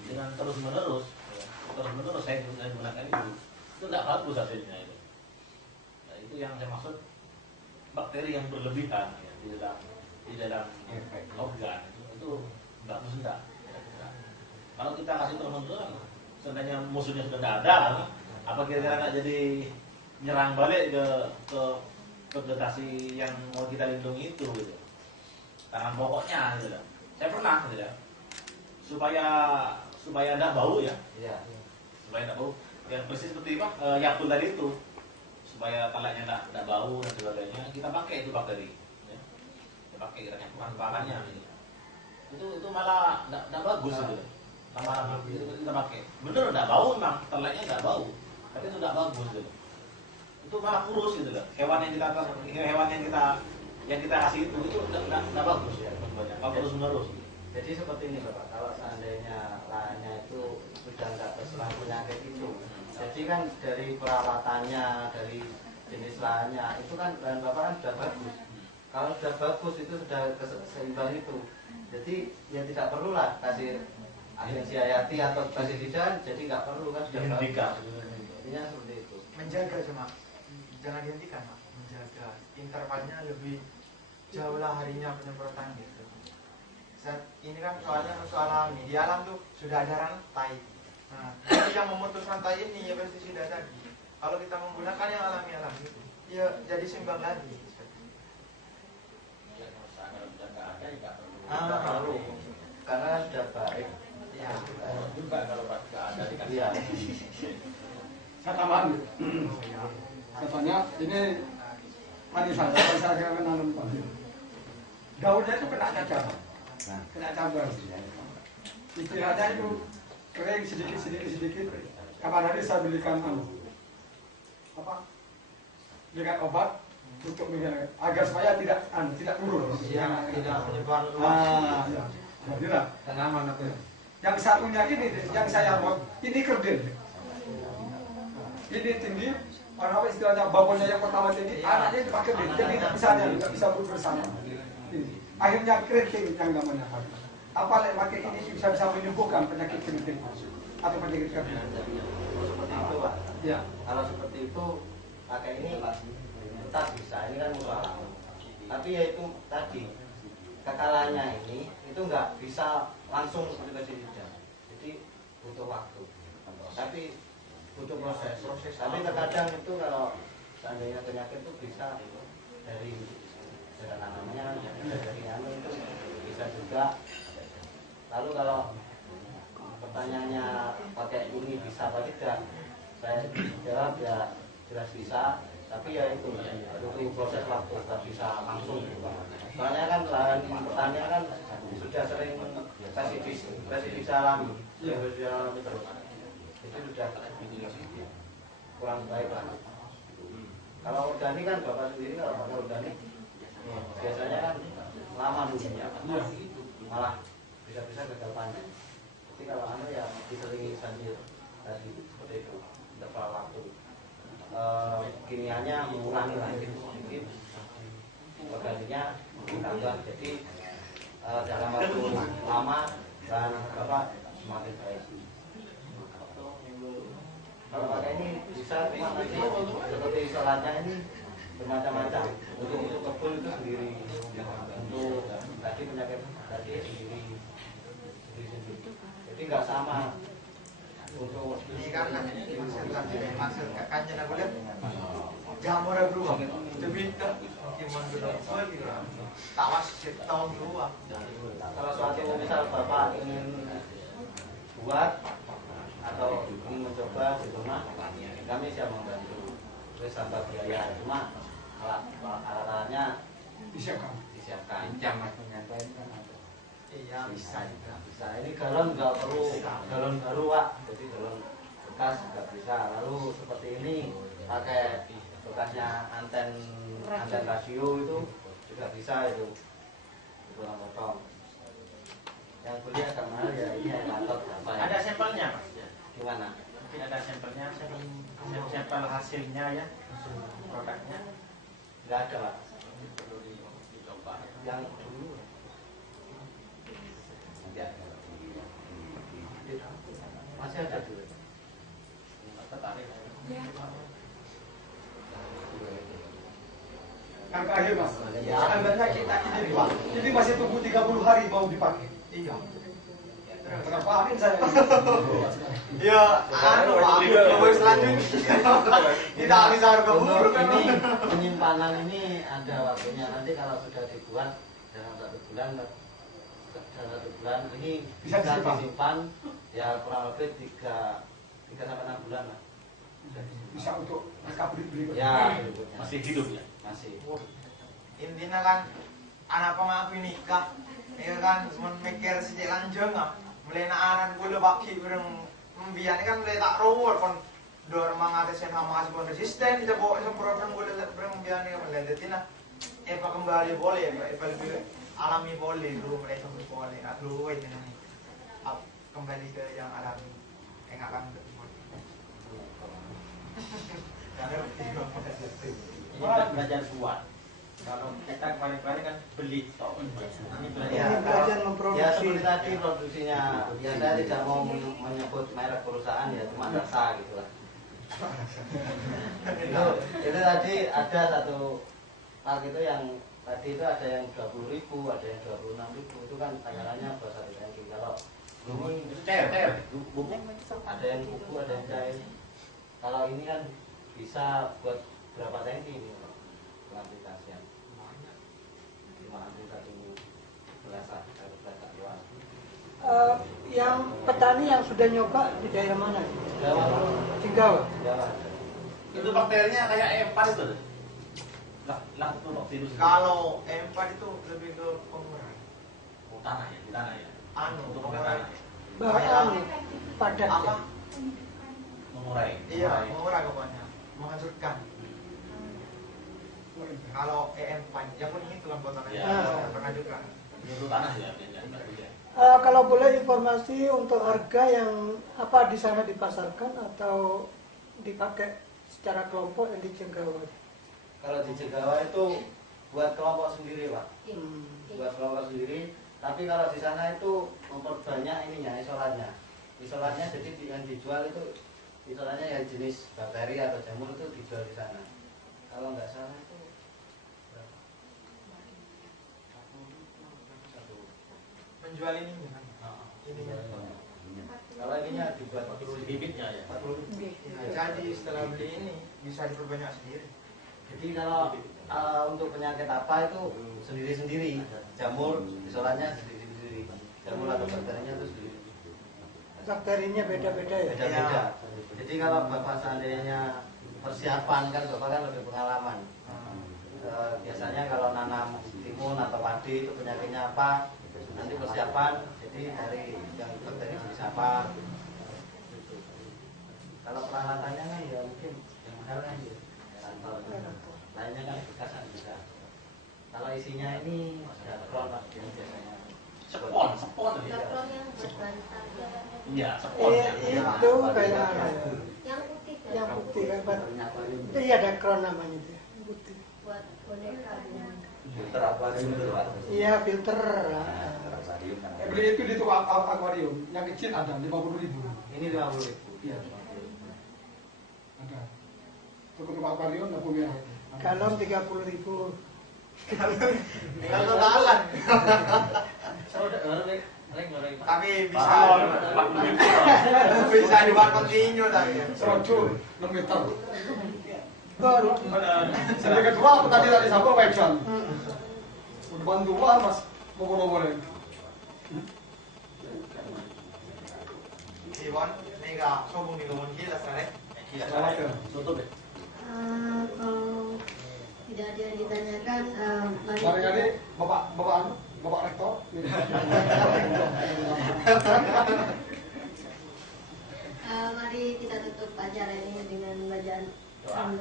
Dengan terus menerus saya gunakan itu tidak bagus hasilnya itu. Nah, itu yang saya maksud bakteri yang berlebihan ya, di dalam organ itu bagus enggak. Kalau kita kasih terus menerus, seandainya musuhnya sudah tidak ada, apa kira-kira nggak jadi nyerang balik ke vegetasi yang mau kita lindungi itu gitu. Tangan pokoknya gitu. Saya pernah gitu ya. Supaya tidak bau ya. Iya. Supaya tidak bau. Yang persis seperti apa? Yakul tadi itu. Supaya talaknya tidak bau dan sebagainya, kita pakai itu bakteri. Ya. Kita pakai bahan bahannya gitu. Itu malah tidak bagus gitu. Lama-lama kita pakai. Bener tidak bau memang, talaknya tidak bau. Tapi itu tidak bagus gitu. Itu malah kurus gitu loh. Hewan yang kita kasih itu tidak bagus ya. Kalau terus menerus. Jadi seperti ini Bapak, kalau seandainya lahannya itu sudah nggak terserang penyakit itu, jadi kan dari perawatannya, dari jenis lahannya, itu kan lahan Bapak kan sudah bagus. Kalau sudah bagus itu sudah seimbang itu, jadi ya tidak perlulah kasih agensi hayati atau pestisida, jadi nggak perlu kan sudah bagus. Intinya seperti itu. Menjaga cuma, jangan dihentikan Pak. Menjaga intervalnya lebih jauh lah harinya penyemprotan gitu. Ini kan soalnya soal alami, di alam tuh sudah ada rantai. Nah, yang memutus rantai ini ya pestisida tadi. Kalau kita menggunakan yang alami itu, ya jadi seimbang lagi. Tidak perlu, karena sudah baik. Ya. Juga kalau nggak ada dikasih. Iya. Saya tambahan. Katanya ini manisan, saya kira menanam padi. Daunnya itu kena cacar. Kena cacar. Istilahnya itu kering sedikit. Kapan hari saya belikan belikan obat untuk agar supaya tidak turun. Iya, tidak menyebar luas. Ya. Jadilah tanaman apa? Yang satunya ini, yang saya buat ini kerdil. Ini tinggi, orang apa istilahnya babonnya yang pertama tinggi, anaknya itu pakai kerdil, jadi tidak bisa bersama. Akhirnya keriting yang namanya. Apalagi pakai ini bisa menyembuhkan penyakit keriting atau penyakit kerdil. Kalau seperti itu Pak. Ya. Kalau seperti itu pakai ini tetap bisa, ini kan mudah. Tapi ya itu tadi kekalannya ini itu nggak bisa langsung seperti pestisida. Jadi butuh waktu. Tapi butuh proses. Tapi terkadang itu kalau seandainya penyakit itu bisa dari namanya dari anu itu bisa juga. Lalu kalau pertanyaannya pakai ini bisa apa tidak, saya jawab ya jelas bisa. Tapi ya itu butuh proses waktu, tak bisa langsung. Soalnya kan lahan pertanian kan sudah sering pestisida alami, terus. Itu sudah kurang baik lah. Kalau organik kan Bapak sendiri kalau pakai organik biasanya kan lama dulunya, malah bisa gagal panen. Jadi kalau anu ya diselingi banjir tadi seperti itu, interval waktu. Kimianya mengurangi lagi sedikit, organiknya ditambah. Jadi dalam waktu lama dan Bapak semakin baik. Kalau pakai ini bisa cuma nanti seperti isolatnya ini bermacam-macam. Untuk kebun itu sendiri, untuk tadi penyakit tadi sendiri. Jadi nggak sama. Untuk Ini kan maksud kakaknya aku lihat jamur berubah. Tapi gimana dulu? Tawas setahun dulu. kalau suatu misal Bapak ingin buat atau ingin mencoba di rumah, kami siap membantu. Terus tanpa biaya, cuma alat-alatnya disiapkan. Iya bisa. Bisa. Ini galon nggak perlu galon baru Pak. Jadi galon bekas juga bisa. Lalu seperti ini pakai bekasnya anten radio itu juga bisa itu potong. Yang beli agak mahal ya ini laptop apa ya? Ada sampelnya Mas? Gimana? Mungkin ada sampelnya, sampel hasilnya ya, produknya. Nggak ada Pak. Perlu dicoba. Yang dulu masih ada dulu. Tertarik. Angka akhir Mas. Ya. Standarnya kita ini Pak. Jadi masih tunggu 30 hari mau dipakai. Iya. Kenapa amin saya? Ya, anu Pak, lebih selanjutnya. Tidak bisa keburu kan. Ini penyimpanan ini ada waktunya. Nanti kalau sudah dibuat dalam 1 bulan, ini Bisa disimpan ya kurang lebih 3 sampai 6 bulan lah. Bisa untuk recovery berikutnya. Ya, berikutnya. Masih hidup ya? Masih. Intinya kan anak pengaku nikah, ya kan memikir sejak lanjut nggak, mulai anak gue baki bereng membiar ini kan mulai tak rawat kon dor mengatasi sama kasih kon resisten kita bawa program gue bereng membiar ini mulai jadi nah, apa kembali boleh, apa lebih alami boleh dulu mulai sampai boleh, dulu ini nih, kembali ke yang alami, enggak kan Ini belajar buat. Kalau kita kemarin-kemarin kan beli tok. Ini belajar. Ya, belajar ya memproduksi. seperti tadi produksinya, ya saya tidak mau menyebut merek perusahaan ya, cuma rasa gitu lah. itu tadi ada satu pak itu yang tadi itu ada yang 20.000, ada yang 26.000, itu kan takarannya buat 1 tangki. Kalau ini Itu cair, bubuk. ada yang kuku, ada yang cair. Kalau ini kan bisa buat berapa tangki ini aplikasinya? Cuma ambil 1 belasan luas. Yang petani yang sudah nyoba di daerah mana? Jawa, Tinggal. Jawa. Itu bakterinya kayak empat itu. Lah itu virus. kalau M4 itu lebih ke pengurai, Tanah ya, di tanah ya. anu Untuk pengurai, Bahan padat. apa? Mengurai. Iya, mengurai pokoknya, menghancurkan. Kalau EM panjang pun itu kan potongannya, Iya. pernah juga. Itu tanah ya, jadi batu ya. Kalau boleh informasi untuk harga yang apa di sana dipasarkan atau dipakai secara kelompok yang di Cenggawai? Kalau di Jegawa itu buat kelompok sendiri Pak, Hmm. buat kelompok sendiri. Tapi kalau di sana itu memperbanyak ininya, isolatnya jadi yang dijual itu isolatnya yang jenis bakteri atau jamur itu dijual di sana. Kalau nggak salah itu berapa? Menjual ini kan? Ininya. Kalau ininya dibuat Bibitnya ya. 40.000. Nah, jadi setelah beli ini bisa diperbanyak sendiri. Jadi kalau untuk penyakit apa itu sendiri-sendiri, jamur isolatnya sendiri-sendiri, jamur atau bakterinya itu sendiri. Bakterinya beda-beda ya? Beda-beda. Jadi kalau Bapak seandainya persiapan kan Bapak kan lebih pengalaman. Biasanya kalau nanam timun atau padi itu penyakitnya apa, nanti persiapan. Jadi dari yang bakteri jenis apa. Gitu. Kalau peralatannya kan ya mungkin yang mahal kan ya. Lainnya kan bekasan bisa. Kalau isinya ini ada kron Mas, yang biasanya. Sepon ya. Kapron yang berbantal. Iya, sepon. Itu kayak Yang putih kan? yang putih kan Pak. Itu ya ada kron namanya itu ya, putih. Buat boneka. Filter akuarium itu Pak. Iya filter. Beli itu di toko akuarium. Yang kecil ada 50.000. Ini 50.000. Iya. Ada. Toko akuarium 60 merah. Galon 30.000. Tinggal totalan. Tapi bisa bisa dibuat continue tapi. Serojo 6 meter. Baru. Sampai kedua aku tadi sama Pak Jan. Udah bantu Mas mau Iwan, nega sombong di ngomong gila sare. Tutup ya. Kalau tidak ada yang ditanyakan, mari Barangkali Bapak Rektor. mari mari kita tutup acara ini dengan bacaan doa.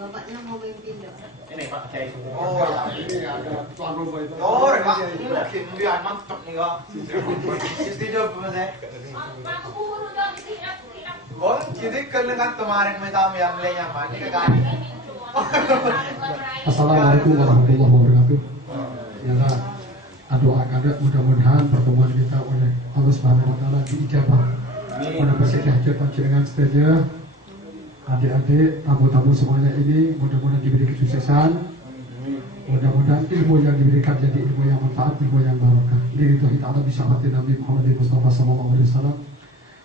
Bapaknya mau mimpin doa. Ini Pak Kiai. Oh ya, ini ada tuan rumah itu. Oh, Pak, mungkin dia mantap nih kok. Setuju Mas. Oh, jadi dengan kemarin minta yang lainnya mana kan? Assalamualaikum warahmatullahi wabarakatuh. Ya, doa kada mudah-mudahan pertemuan kita oleh Allah Subhanahu wa taala diijabah. Mudah-mudahan hajat panjenengan saja. Adik-adik, tamu-tamu semuanya ini mudah-mudahan diberi kesuksesan. Mudah-mudahan ilmu yang diberikan jadi ilmu yang manfaat, ilmu yang barokah. Lillahi ta'ala bi syafati Nabi Muhammad Mustafa sallallahu alaihi wasallam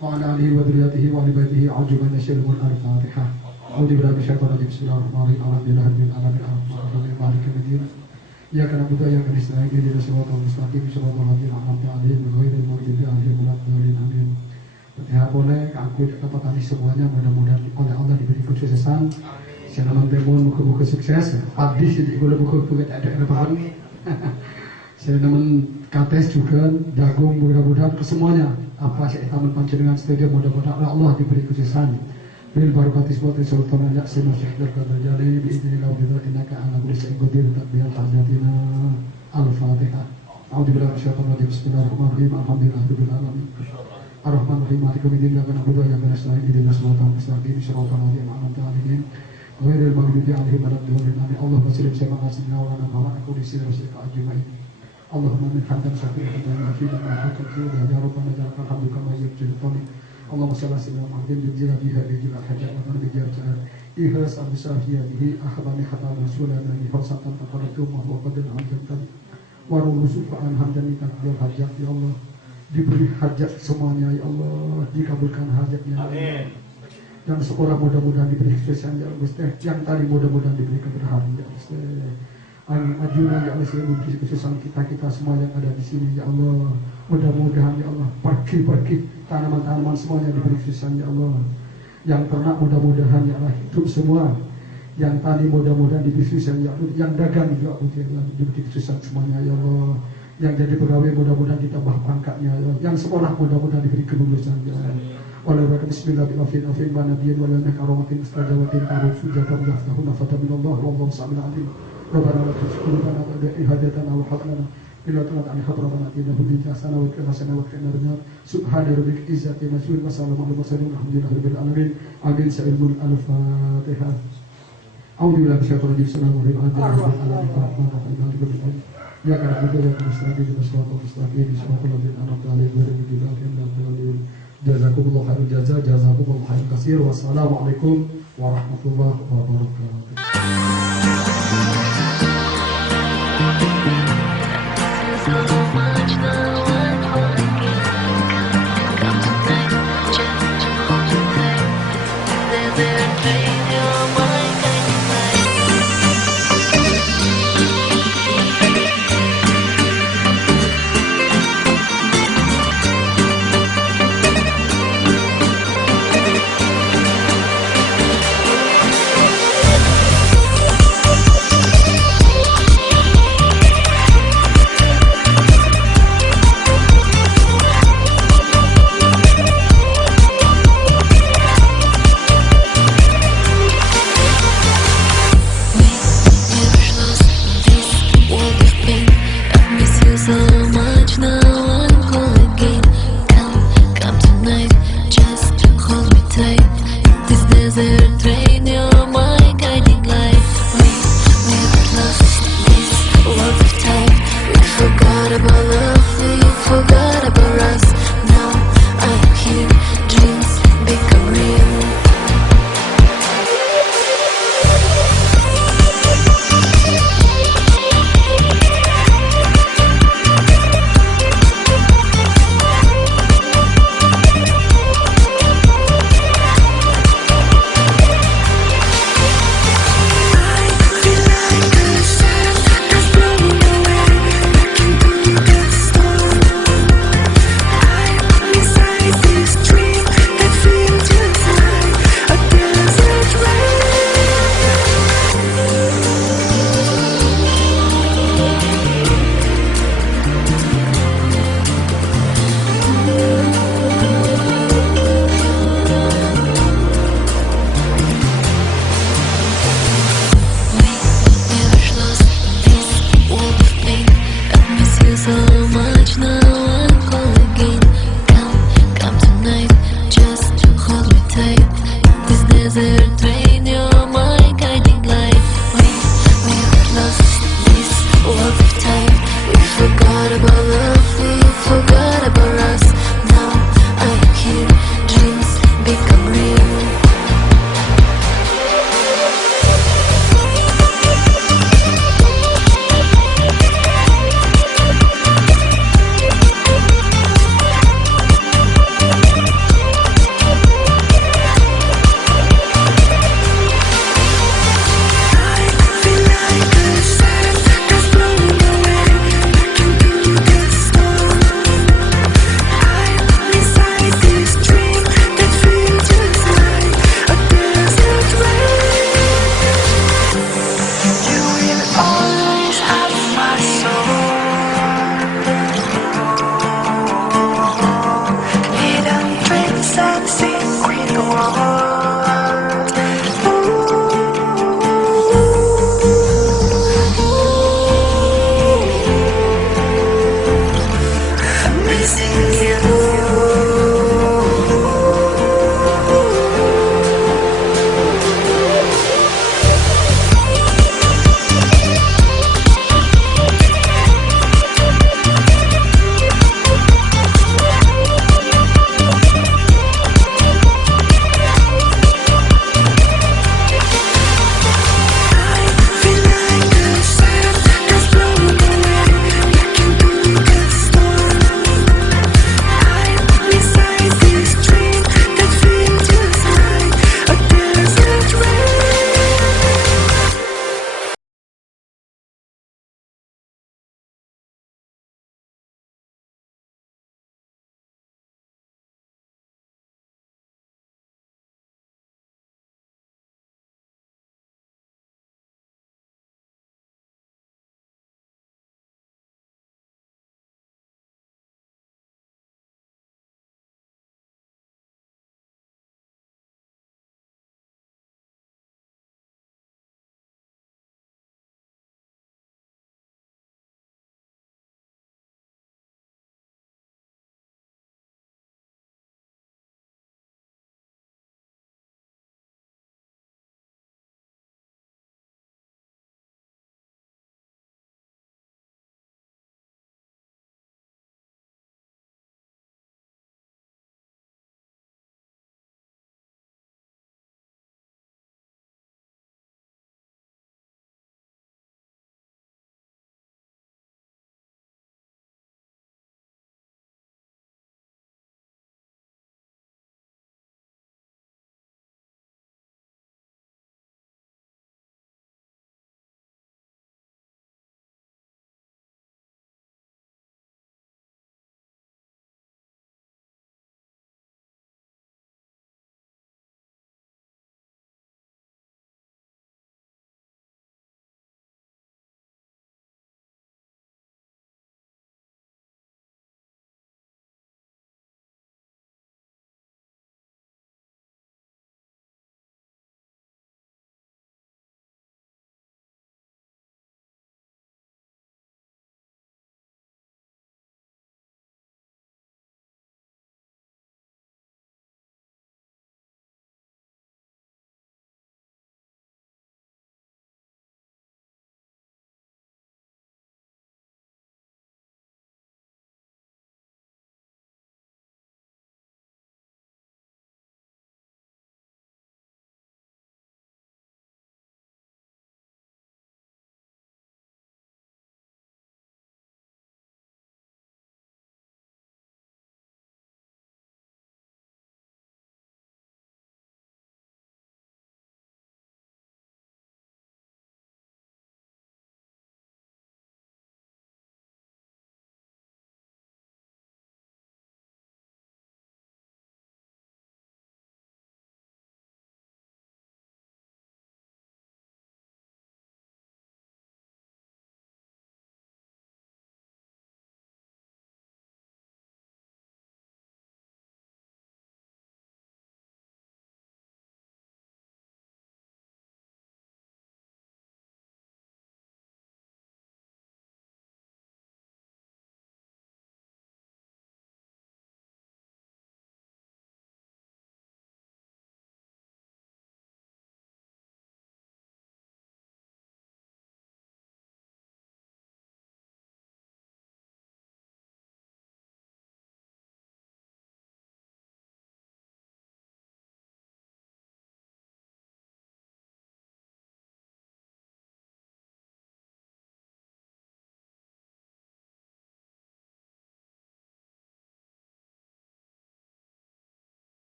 wa ala alihi wa dzurriyyatihi wa ali baitihi ajuban syarrul al-Fatihah. A'udzu billahi minasyaitonir rajim. Bismillahirrahmanirrahim. Alhamdulillahi alamin arrahmanirrahim maliki yaumiddin. Iyyaka na'budu wa iyyaka nasta'in ihdinas siratal mustaqim siratal ladzina an'amta 'alaihim ghairil maghdubi 'alaihim waladdallin. Amin. Ya boleh aku dapat tadi semuanya mudah-mudahan oleh Allah diberi kesuksesan. Saya teman buku-buku sukses. Habis jadi boleh buku-buku ada bahan. Saya teman kates juga jagung mudah-mudahan ke semuanya. Apa saya taman panjenengan stadium mudah-mudahan Allah diberi kesuksesan. Bil barakatis wa sultan ya sima syahdar kadrajali bi idznillah wa bidzalika innaka ala kulli syai'in qadir takbir hajatina al-Fatihah. A'udzu billahi minasyaitonir rajim. Bismillahirrahmanirrahim. Alhamdulillahirabbil alamin. Ar-Rahmanir-Rahim. Maliki yaumiddin. Iyyaka na'budu wa iyyaka nasta'in. Ihdinas siratal mustaqim. Siratal ladzina an'amta 'alaihim ghairil maghdubi 'alaihim waladdallin. Amin. Allahumma shalli wa sallim ala nabiyyina Muhammadin ajmain. Allahumma min hamdan syakiran wa hafidan wa hafidan ya rabbana jalaka hamdu kama yajib tani. Allahumma shalli ala Muhammadin yujila biha rijal hajat wa nabi jarja. Ihlas absafiya bihi ahbani hatta rasulana bi fasatan taqaddum wa qadin hamdan. Wa rusufan hamdan takbir hajat ya Allah. Diberi hajat semuanya ya Allah, dikabulkan hajatnya. Amin. Dan sekolah mudah-mudahan diberi kesuksesan ya Allah. Yang tadi mudah-mudahan diberi keberkahan ya Allah. Ajunan ya Allah, memberi kesuksesan kita semua yang ada di sini ya Allah. Mudah-mudahan ya Allah, pergi tanaman-tanaman semuanya diberi kesuksesan ya Allah. Yang ternak mudah-mudahan ya Allah hidup semua. Yang tadi mudah-mudahan diberi kesuksesan ya Allah. Yang dagang juga diberi kesuksesan semuanya ya Allah. Yang jadi pegawai mudah-mudahan ditambah pangkatnya ya. Yang sekolah mudah-mudahan diberi kelulusan ya. Walaupun bismillahirrahmanirrahim wa nabiyyin wa lana karamatin istajawatin taruf sujatan yaftahuna fata minallah wallahu sami'un alim. Rabbana la tuzigh qulubana ba'da idh hadaytana wa hab lana min ladunka rahmatan innaka antal wahhab wa qina hasanah wa qina adzaban. Subhana rabbika izzati amma yasifun wa salamun alal mursalin walhamdulillahi alamin. Amin. Sa'ilul al-Fatihah. A'udzu billahi minasyaitonir rajim. Bismillahirrahmanirrahim. Ya karena itu yang mustaqim di suatu mustaqim di suatu lebih anak kali berbicara tentang dalil. Jazakumullah khairan jazakumullah khairan katsir. Wassalamualaikum warahmatullahi wabarakatuh.